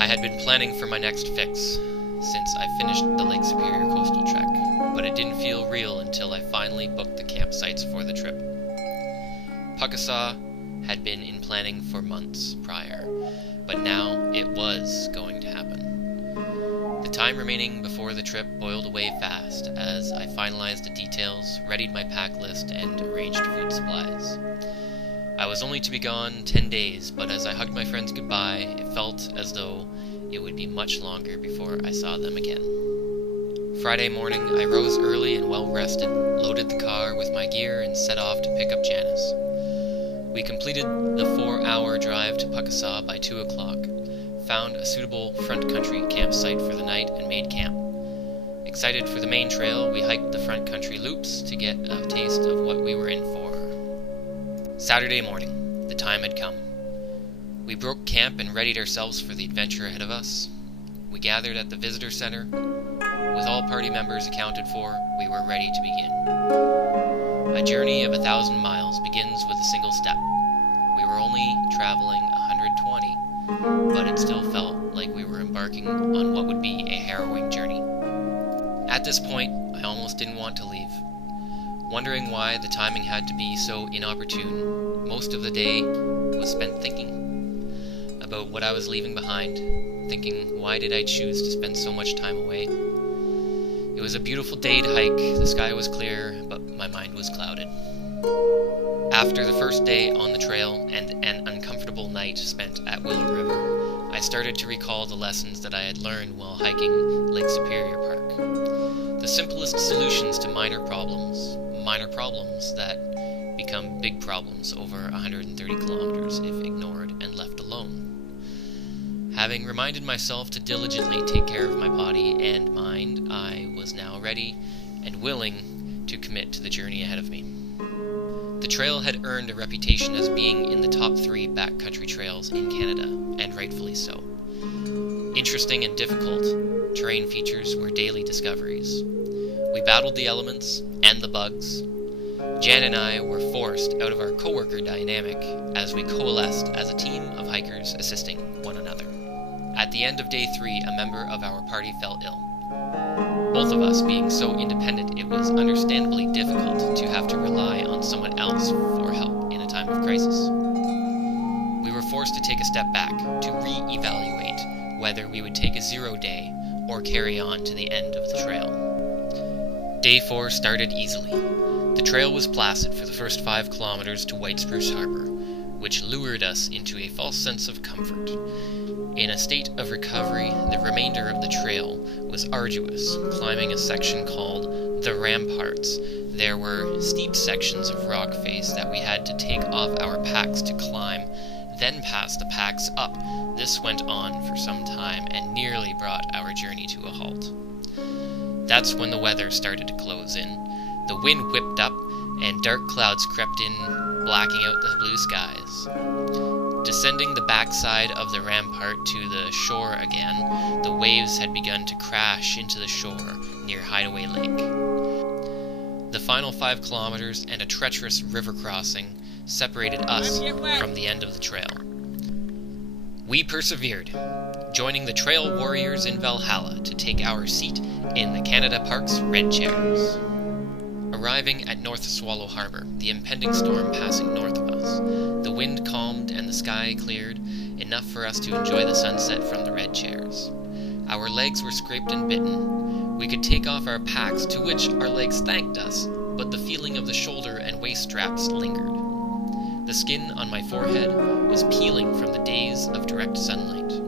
I had been planning for my next fix since I finished the Lake Superior coastal trek, but it didn't feel real until I finally booked the campsites for the trip. Pukaskwa had been in planning for months prior, but now it was going to happen. The time remaining before the trip boiled away fast as I finalized the details, readied my pack list, and arranged food supplies. I was only to be gone 10 days, but as I hugged my friends goodbye, it felt as though it would be much longer before I saw them again. Friday morning, I rose early and well-rested, loaded the car with my gear, and set off to pick up Janice. We completed the 4-hour drive to Pukaskwa by 2 o'clock, found a suitable front country campsite for the night, and made camp. Excited for the main trail, we hiked the front country loops to get a taste of what we were in for. Saturday morning, the time had come. We broke camp and readied ourselves for the adventure ahead of us. We gathered at the visitor center. With all party members accounted for, we were ready to begin. A journey of 1,000 miles begins with a single step. We were only traveling 120, but it still felt like we were embarking on what would be a harrowing journey. At this point, I almost didn't want to leave. Wondering why the timing had to be so inopportune, most of the day was spent thinking about what I was leaving behind, thinking why did I choose to spend so much time away. It was a beautiful day to hike, the sky was clear, but my mind was clouded. After the first day on the trail and an uncomfortable night spent at Willow River, I started to recall the lessons that I had learned while hiking Lake Superior Park. The simplest solutions to minor problems that become big problems over 130 kilometers if ignored and left alone. Having reminded myself to diligently take care of my body and mind, I was now ready and willing to commit to the journey ahead of me. The trail had earned a reputation as being in the top 3 backcountry trails in Canada, and rightfully so. Interesting and difficult terrain features were daily discoveries. We battled the elements and the bugs. Jan and I were forced out of our co-worker dynamic as we coalesced as a team of hikers assisting one another. At the end of day 3, a member of our party fell ill. Both of us being so independent, it was understandably difficult to have to rely on someone else for help in a time of crisis. We were forced to take a step back to re-evaluate whether we would take a 0 day or carry on to the end of the trail. Day 4 started easily. The trail was placid for the first 5 kilometers to White Spruce Harbour, which lured us into a false sense of comfort. In a state of recovery, the remainder of the trail was arduous, climbing a section called the Ramparts. There were steep sections of rock face that we had to take off our packs to climb, then pass the packs up. This went on for some time and nearly brought our journey to a halt. That's when the weather started to close in. The wind whipped up, and dark clouds crept in, blacking out the blue skies. Descending the backside of the rampart to the shore again, the waves had begun to crash into the shore near Hideaway Lake. The final 5 kilometers and a treacherous river crossing separated us from the end of the trail. We persevered, joining the trail warriors in Valhalla to take our seat in the Canada Park's red chairs. Arriving at North Swollow Harbour, the impending storm passing north of us, the wind calmed and the sky cleared, enough for us to enjoy the sunset from the red chairs. Our legs were scraped and bitten. We could take off our packs, to which our legs thanked us, but the feeling of the shoulder and waist straps lingered. The skin on my forehead was peeling from the days of direct sunlight.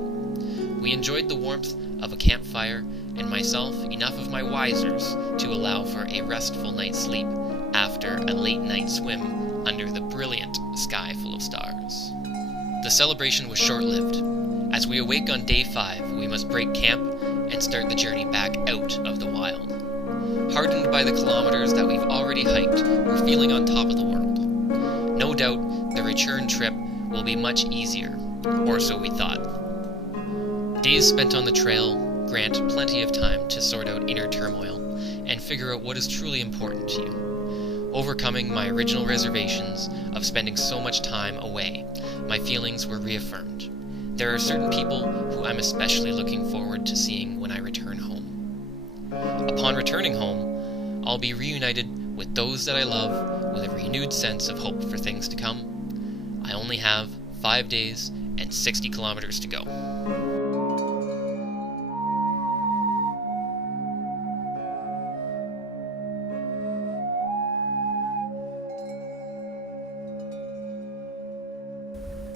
We enjoyed the warmth of a campfire, and myself enough of my wisers to allow for a restful night's sleep after a late night swim under the brilliant sky full of stars. The celebration was short-lived. As we awake on day 5, we must break camp and start the journey back out of the wild. Hardened by the kilometers that we've already hiked, we're feeling on top of the world. No doubt the return trip will be much easier, or so we thought. Days spent on the trail grant plenty of time to sort out inner turmoil and figure out what is truly important to you. Overcoming my original reservations of spending so much time away, my feelings were reaffirmed. there are certain people who I'm especially looking forward to seeing when I return home. Upon returning home, I'll be reunited with those that I love with a renewed sense of hope for things to come. I only have 5 days and 60 kilometers to go.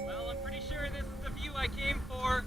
Well, I'm pretty sure this is the view I came for.